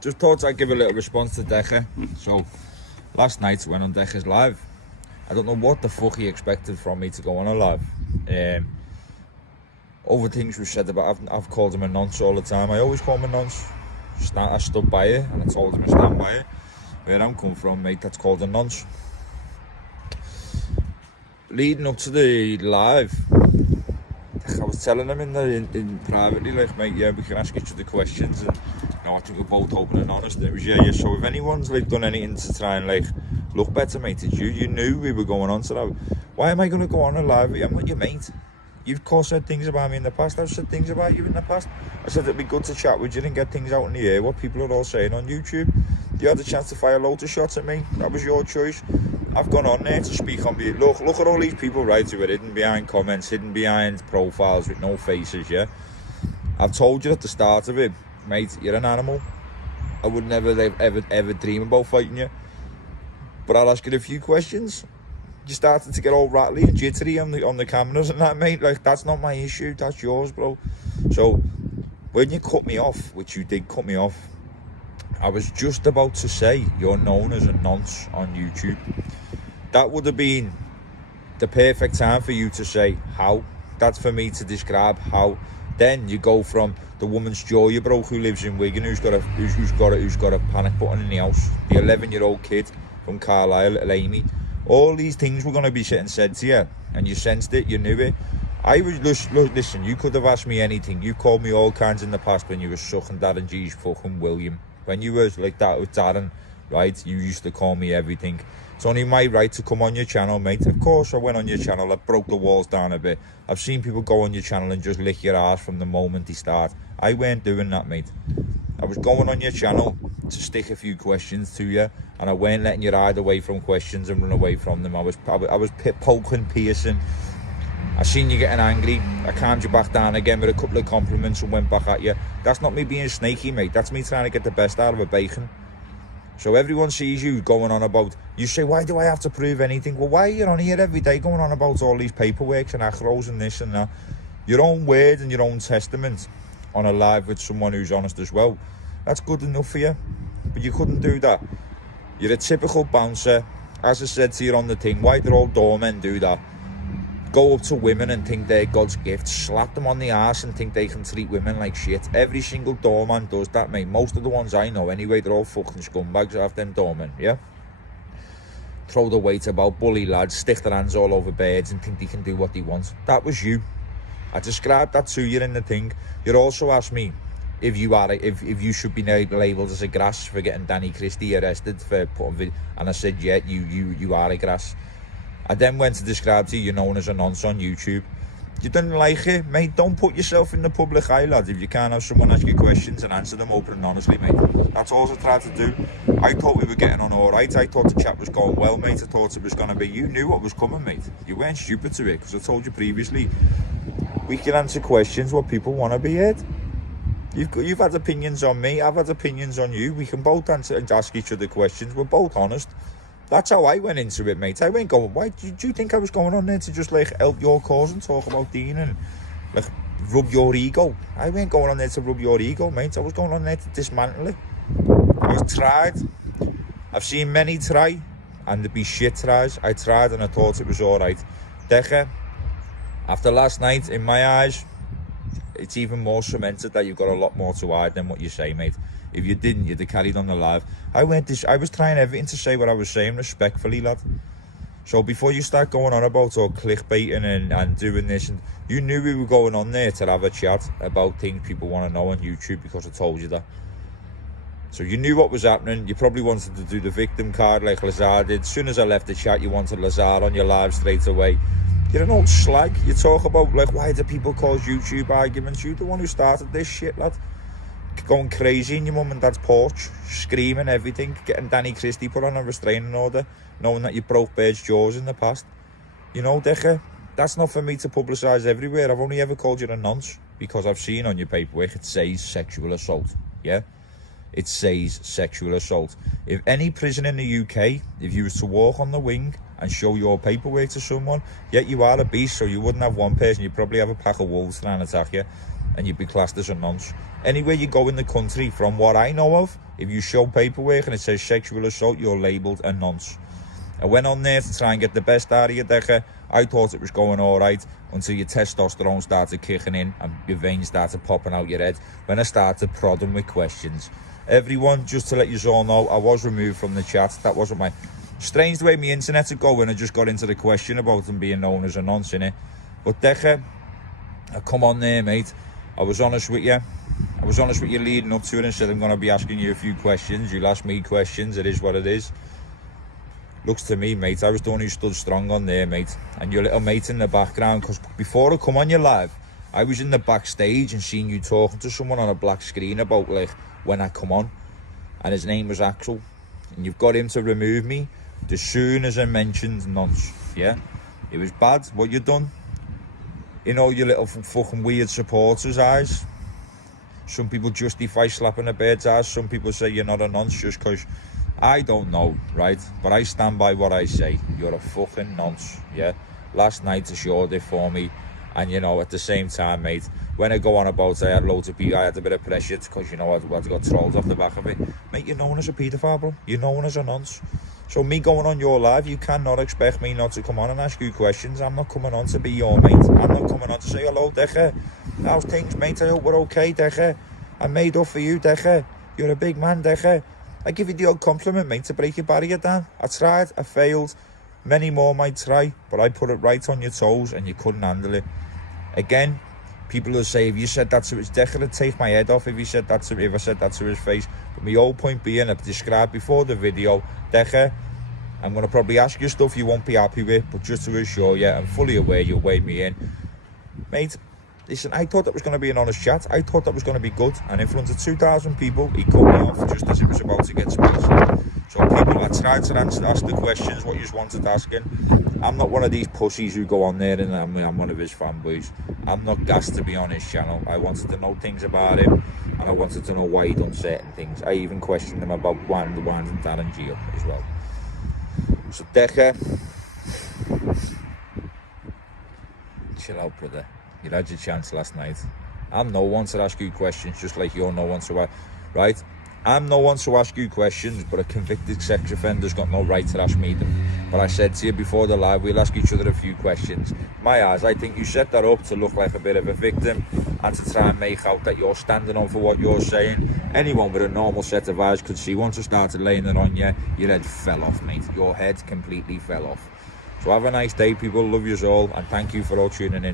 just thought I'd give a little response to Decca. So, last night went on Decca's live. I don't know what the fuck he expected from me to go on a live. Over things we've said about, I've called him a nonce all the time. I always call him a nonce. I stood by it and I told him to stand by it. Where I'm come from, mate, that's called a nonce. Leading up to the live, I was telling him in privately, like, mate, yeah, we can ask each other questions, and I think we're both open and honest. And it was yeah. So if anyone's like done anything to try and like look better, mate, it's you. You knew we were going on to that. Why am I going to go on a live? I'm not your mate. You've of course said things about me in the past. I've said things about you in the past. I said it'd be good to chat with you and get things out in the air, what people are all saying on YouTube. You had the chance to fire loads of shots at me. That was your choice. I've gone on there to speak on me. Look at all these people, right, who are hidden behind comments, hidden behind profiles with no faces, yeah? I've told you at the start of it, mate, you're an animal. I would never ever dream about fighting you. But I'll ask you a few questions. You started to get all rattly and jittery on the cameras and that, mate. Like, that's not my issue, that's yours, bro. So, when you cut me off, which you did cut me off, I was just about to say you're known as a nonce on YouTube. That would have been the perfect time for you to say how. That's for me to describe how. Then you go from the woman's jaw you broke who lives in Wigan, who's got a panic button in the house, the 11-year-old kid from Carlisle, little Amy. All these things were going to be said to you, and you sensed it, you knew it. I was listen. You could have asked me anything. You called me all kinds in the past when you were sucking Darren G's fucking William. When you was like that with Darren, right? You used to call me everything. It's only my right to come on your channel, mate. Of course I went on your channel, I broke the walls down a bit. I've seen people go on your channel and just lick your ass from the moment they start. I weren't doing that, mate. I was going on your channel to stick a few questions to you, and I weren't letting you hide away from questions and run away from them. I was poking, piercing. I seen you getting angry. I calmed you back down again with a couple of compliments and went back at you. That's not me being snaky, mate. That's me trying to get the best out of a bacon. So everyone sees you going on about, you say, why do I have to prove anything? Well, why are you on here every day going on about all these paperworks and acros and this and that? Your own word and your own testament on a live with someone who's honest as well. That's good enough for you. But you couldn't do that. You're a typical bouncer. As I said to you on the thing, why do all doormen do that? Go up to women and think they're God's gift, slap them on the arse and think they can treat women like shit. Every single doorman does that, mate. Most of the ones I know anyway, they're all fucking scumbags of them doormen, yeah? Throw the weight about, bully lads, stick their hands all over beds and think they can do what they want. That was you. I described that to you in the thing. You also asked me if you should be labelled as a grass for getting Danny Christie arrested for putting video, and I said, yeah, you are a grass. I then went to describe to you, you're known as a nonce on YouTube. You didn't like it, mate. Don't put yourself in the public eye, lad. If you can't have someone ask you questions and answer them open and honestly, mate. That's all I tried to do. I thought we were getting on all right. I thought the chat was going well, mate. I thought it was going to be. You knew what was coming, mate. You weren't stupid to it, because I told you previously, we can answer questions what people want to be heard. You've had opinions on me. I've had opinions on you. We can both answer and ask each other questions. We're both honest. That's how I went into it, mate. I went going, why do you think I was going on there to just like help your cause and talk about Dean and like rub your ego? I weren't going on there to rub your ego, mate. I was going on there to dismantle it. I've tried. I've seen many try and there'd be shit tries. I tried and I thought it was all right. Decca, after last night, in my eyes, it's even more cemented that you've got a lot more to hide than what you say, mate. If you didn't, you'd have carried on the live. I was trying everything to say what I was saying respectfully, lad. So before you start going on about all clickbaiting and doing this, and you knew we were going on there to have a chat about things people want to know on YouTube, because I told you that. So you knew what was happening. You probably wanted to do the victim card like Lazar did. As soon as I left the chat, you wanted Lazar on your live straight away. You're an old slag. You talk about like, why do people cause YouTube arguments? You're the one who started this shit, lad. Going crazy in your mum and dad's porch, screaming everything, getting Danny Christie put on a restraining order, knowing that you broke Bird's jaws in the past. You know, Decca, that's not for me to publicise everywhere. I've only ever called you a nonce because I've seen on your paperwork it says sexual assault, yeah? It says sexual assault. If any prison in the UK, if you was to walk on the wing and show your paperwork to someone, yet you are a beast, so you wouldn't have one person, you'd probably have a pack of wolves trying to attack you, and you'd be classed as a nonce. Anywhere you go in the country, from what I know of, If you show paperwork and it says sexual assault, you're labelled a nonce. I went on there to try and get the best out of you, Decca. I thought it was going all right until your testosterone started kicking in and your veins started popping out your head when I started prodding with questions. Everyone, just to let you all know, I was removed from the chat. That wasn't my... Strange the way my internet's going. I just got into the question about him being known as a nonce, innit? But Decca, I come on there, mate. I was honest with you. I was honest with you leading up to it and said I'm going to be asking you a few questions. You'll ask me questions. It is what it is. Looks to me, mate, I was the one who stood strong on there, mate. And your little mate in the background, because before I come on your live, I was in the backstage and seen you talking to someone on a black screen about, like, when I come on. And his name was Axel. And you've got him to remove me as soon as I mentioned nonce, yeah? It was bad, what you done. In all your little fucking weird supporters' eyes. Some people justify slapping a bird's eyes. Some people say you're not a nonce just because... I don't know, right? But I stand by what I say. You're a fucking nonce, yeah? Last night assured it for me. And, you know, at the same time, mate, when I go on about I had loads of people, I had a bit of pressure because, you know, I got trolls off the back of it. Mate, you're known as a paedophile, bro. You're known as a nonce. So me going on your live, you cannot expect me not to come on and ask you questions. I'm not coming on to be your mate. I'm not coming on to say, hello, Decca. How's things, mate? I hope we're okay, Decca. I made up for you, Decca. You're a big man, Decca. I give you the old compliment, mate, to break your barrier down. I tried, I failed. Many more might try, but I put it right on your toes and you couldn't handle it. Again, people will say, if you said that to his Decca, I'd take my head off if I said that to his face. But my whole point being, I've described before the video, Decca, I'm going to probably ask you stuff you won't be happy with, but just to assure you, I'm fully aware you'll weigh me in. Mate, listen, I thought that was going to be an honest chat. I thought that was going to be good. And in front of 2,000 people, he cut me off just as it was about to get spicy. So people, I tried to ask the questions what you just wanted asking. I'm not one of these pussies who go on there and I'm one of his fanboys. I'm not gassed to be on his channel. I wanted to know things about him. And I wanted to know why he done certain things. I even questioned him about winding Darren G up as well. So Decca, chill out, brother. You had your chance last night. I'm no one to ask you questions, just like you're no one to, right? I'm no one to ask you questions, but a convicted sex offender's got no right to ask me them. But I said to you before the live, we'll ask each other a few questions. My eyes, I think you set that up to look like a bit of a victim and to try and make out that you're standing on for what you're saying. Anyone with a normal set of eyes could see once I started laying it on you, your head fell off, mate. Your head completely fell off. So have a nice day, people. Love yous all, and thank you for all tuning in.